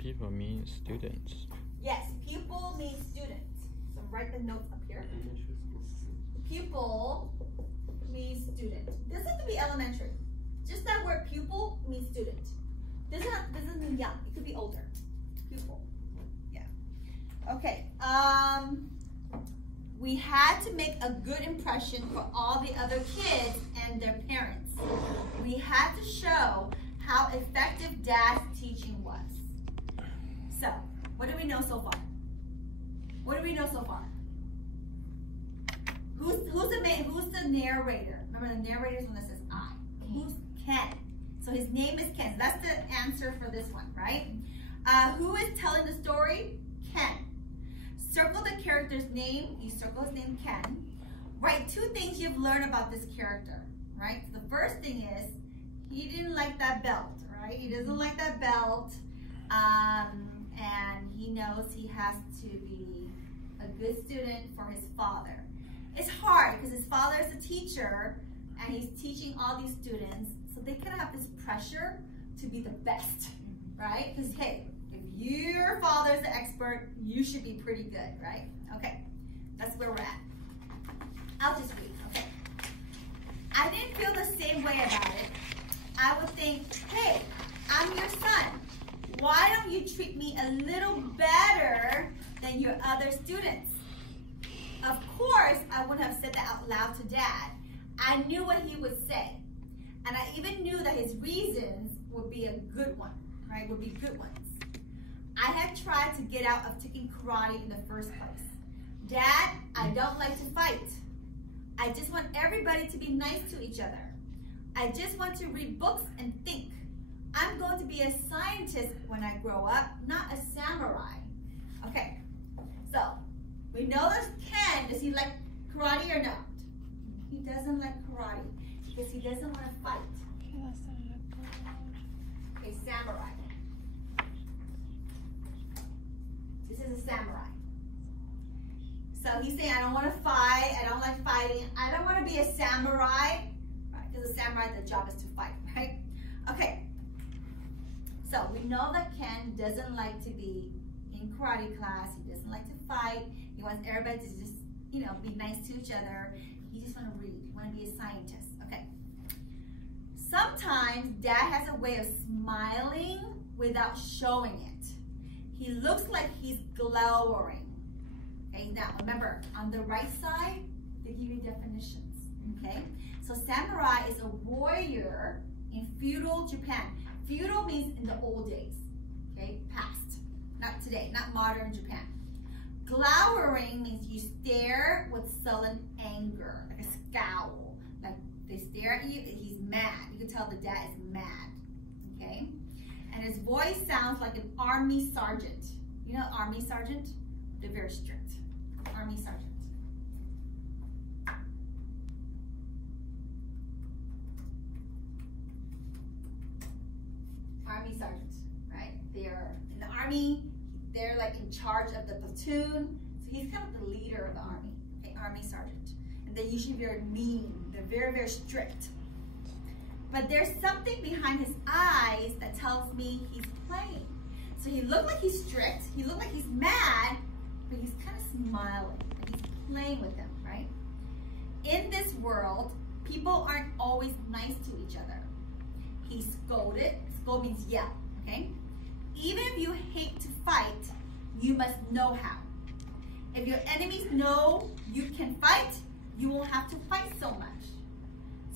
People mean students. Yes, pupil means student. So write the notes up here. Pupil means student. Doesn't have to be elementary. Just that word pupil means student. Doesn't mean young. It could be older. Pupil. Yeah. Okay. We had to make a good impression for all the other kids and their parents. We had to show how effective Dad's teaching was. So, what do we know so far? What do we know so far? Who's the narrator? Remember, the narrator is one that says I. Who's Ken? So his name is Ken. That's the answer for this one, right? Who is telling the story? Ken. Circle the character's name. You circle his name, Ken. Write 2 things you've learned about this character, right? So the first thing is, he didn't like that belt, right? He doesn't like that belt. And he knows he has to be a good student for his father. It's hard because his father is a teacher and he's teaching all these students, so they kind of have this pressure to be the best, right? Because hey, if your father's the expert, you should be pretty good, right? Okay, that's where we're at. I'll just read, okay? I didn't feel the same way about it. I would think, hey, I'm your son. Why don't you treat me a little better than your other students? Of course, I wouldn't have said that out loud to Dad. I knew what he would say. And I even knew that his reasons would be a good one, right? Would be good ones. I had tried to get out of taking karate in the first place. Dad, I don't like to fight. I just want everybody to be nice to each other. I just want to read books and think. I'm going to be a scientist when I grow up, not a samurai. Okay, so we know that Ken, does he like karate or not? He doesn't like karate because he doesn't want to fight. A samurai. This is a samurai. So he's saying, I don't want to fight, I don't like fighting, I don't want to be a samurai, right? Because a samurai, the job is to fight, right? Okay. So we know that Ken doesn't like to be in karate class. He doesn't like to fight. He wants everybody to just, you know, be nice to each other. He just wants to read. He wants to be a scientist. Okay. Sometimes Dad has a way of smiling without showing it. He looks like he's glowering. Okay. Now remember, on the right side, they give you definitions. Okay. So samurai is a warrior in feudal Japan. Feudal means in the old days, okay, past, not today, not modern Japan. Glowering means you stare with sullen anger, like a scowl, like they stare at you, he's mad. You can tell the dad is mad, okay? And his voice sounds like an army sergeant. You know army sergeant? They're very strict, army sergeant. Army sergeant, right? They're in the army, they're like in charge of the platoon. So he's kind of the leader of the army, okay? Army sergeant. And they're usually very mean. They're very, very strict. But there's something behind his eyes that tells me he's playing. So he looked like he's strict, he looked like he's mad, but he's kind of smiling, and he's playing with them, right? In this world, people aren't always nice to each other. He scolded. Scold means yell, okay? Even if you hate to fight, you must know how. If your enemies know you can fight, you won't have to fight so much.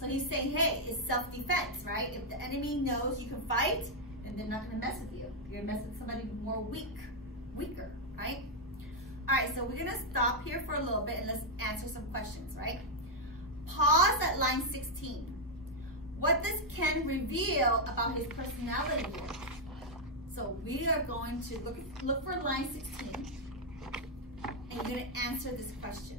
So he's saying, hey, it's self-defense, right? If the enemy knows you can fight, then they're not gonna mess with you. You're gonna mess with somebody more weaker, right? All right, so we're gonna stop here for a little bit and let's answer some questions, right? Pause at line 16. What does Ken reveal about his personality here? So we are going to look for line 16, and you're going to answer this question.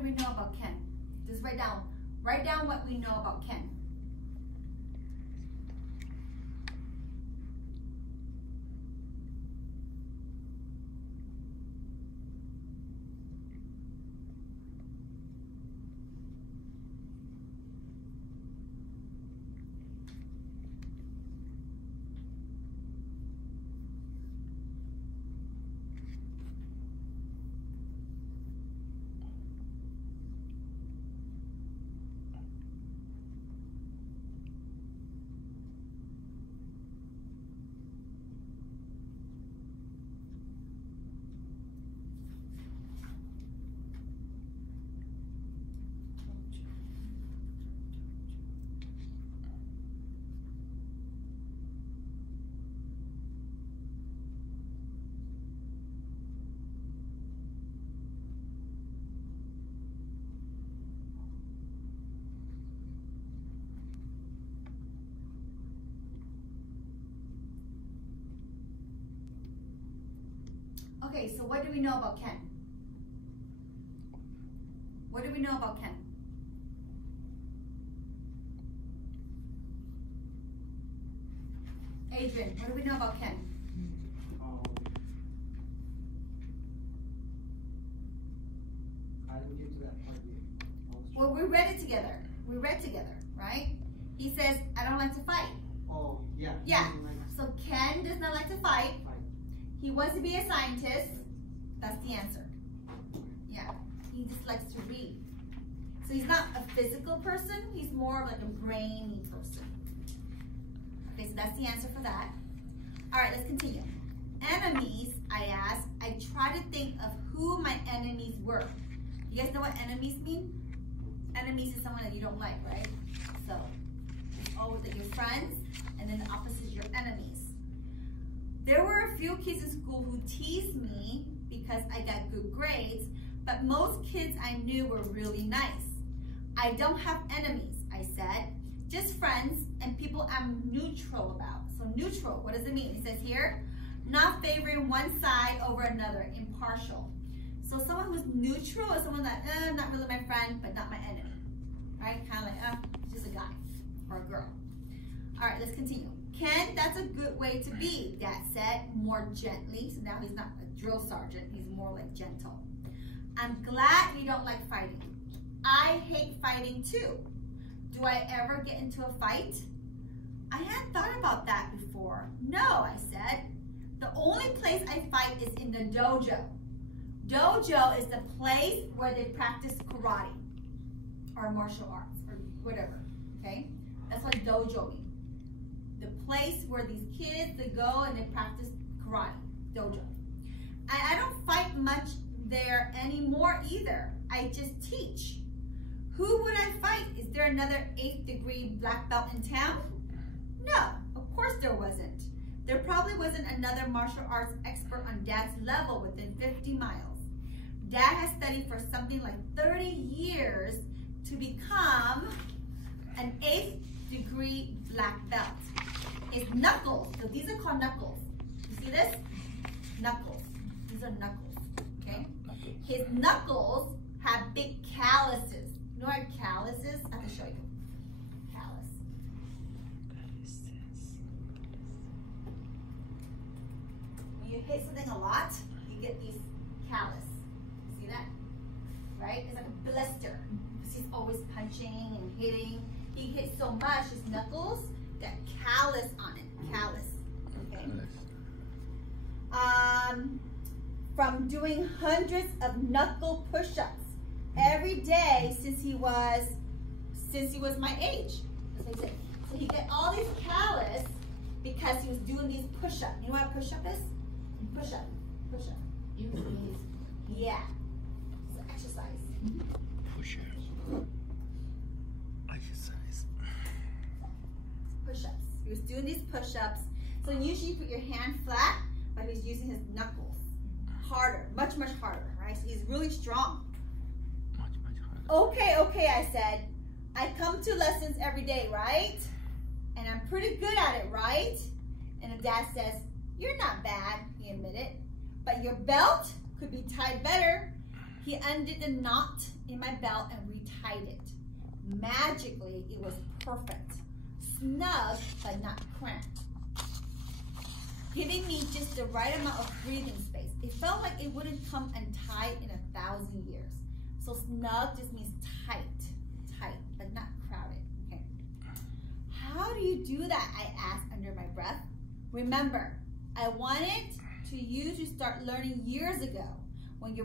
do we know about Ken? Just write down what we know about Ken. Okay, so what do we know about Ken? What do we know about Ken? Adrian, what do we know about Ken? I didn't get to that part yet. Well, we read it together. We read together, right? He says, I don't like to fight. Oh, yeah. Yeah. So Ken does not like to fight. He wants to be a scientist. That's the answer. Yeah. He just likes to read. So he's not a physical person. He's more of like a brainy person. Okay, so that's the answer for that. All right, let's continue. Enemies, I asked. I try to think of who my enemies were. You guys know what enemies mean? Enemies is someone that you don't like, right? So it's always like your friends, and then the opposite is your enemies. There were a few kids in school who teased me because I got good grades, but most kids I knew were really nice. I don't have enemies, I said, just friends and people I'm neutral about. So neutral, what does it mean? It says here, not favoring one side over another, impartial. So someone who's neutral is someone that, not really my friend, but not my enemy, right? Kind of like, just a guy or a girl. All right, let's continue. Ken, that's a good way to be, Dad said, more gently. So now he's not a drill sergeant, he's more like gentle. I'm glad you don't like fighting. I hate fighting too. Do I ever get into a fight? I hadn't thought about that before. No, I said. The only place I fight is in the dojo. Dojo is the place where they practice karate or martial arts or whatever, okay? That's what dojo means. The place where these kids, they go and they practice karate, dojo. I don't fight much there anymore either. I just teach. Who would I fight? Is there another 8th degree black belt in town? No, of course there wasn't. There probably wasn't another martial arts expert on Dad's level within 50 miles. Dad has studied for something like 30 years to become an 8th degree black belt. His knuckles, so these are called knuckles. You see this? Knuckles. These are knuckles, okay? His knuckles have big calluses. You know what a callus is? I have to show you. Callus. When you hit something a lot, you get these callus. See that? Right? It's like a blister. He's always punching and hitting. He hits so much, his knuckles, got callus on it. Callus. Okay. From doing hundreds of knuckle push-ups every day since he was my age. That's what he said. So he got all these callus because he was doing these push-ups. You know what a push-up is? Push-up. Push-up. Yeah. It's an exercise. Push-ups. Exercise. Push-ups. He was doing these push-ups. So usually you put your hand flat, but he was using his knuckles. Harder, much, much harder, right? So he's really strong. Much harder. Okay, I said. I come to lessons every day, right? And I'm pretty good at it, right? And the dad says, you're not bad, he admitted. But your belt could be tied better. He undid the knot in my belt and retied it. Magically, it was perfect. Snug, but not cramped. Giving me just the right amount of breathing space. It felt like it wouldn't come untied in 1,000 years. So snug just means tight, but not crowded, okay? How do you do that, I asked under my breath. Remember, I wanted you to start learning years ago when your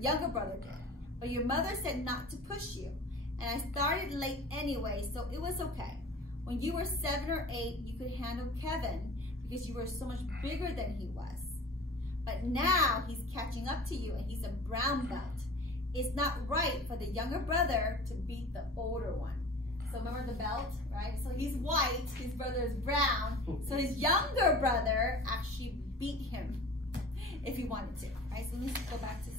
younger brother did, but your mother said not to push you. And I started late anyway, so it was okay. When you were 7 or 8, you could handle Kevin because you were so much bigger than he was. But now he's catching up to you and he's a brown belt. It's not right for the younger brother to beat the older one. So remember the belt, right? So he's white, his brother is brown. So his younger brother actually beat him if he wanted to, right? So let's go back to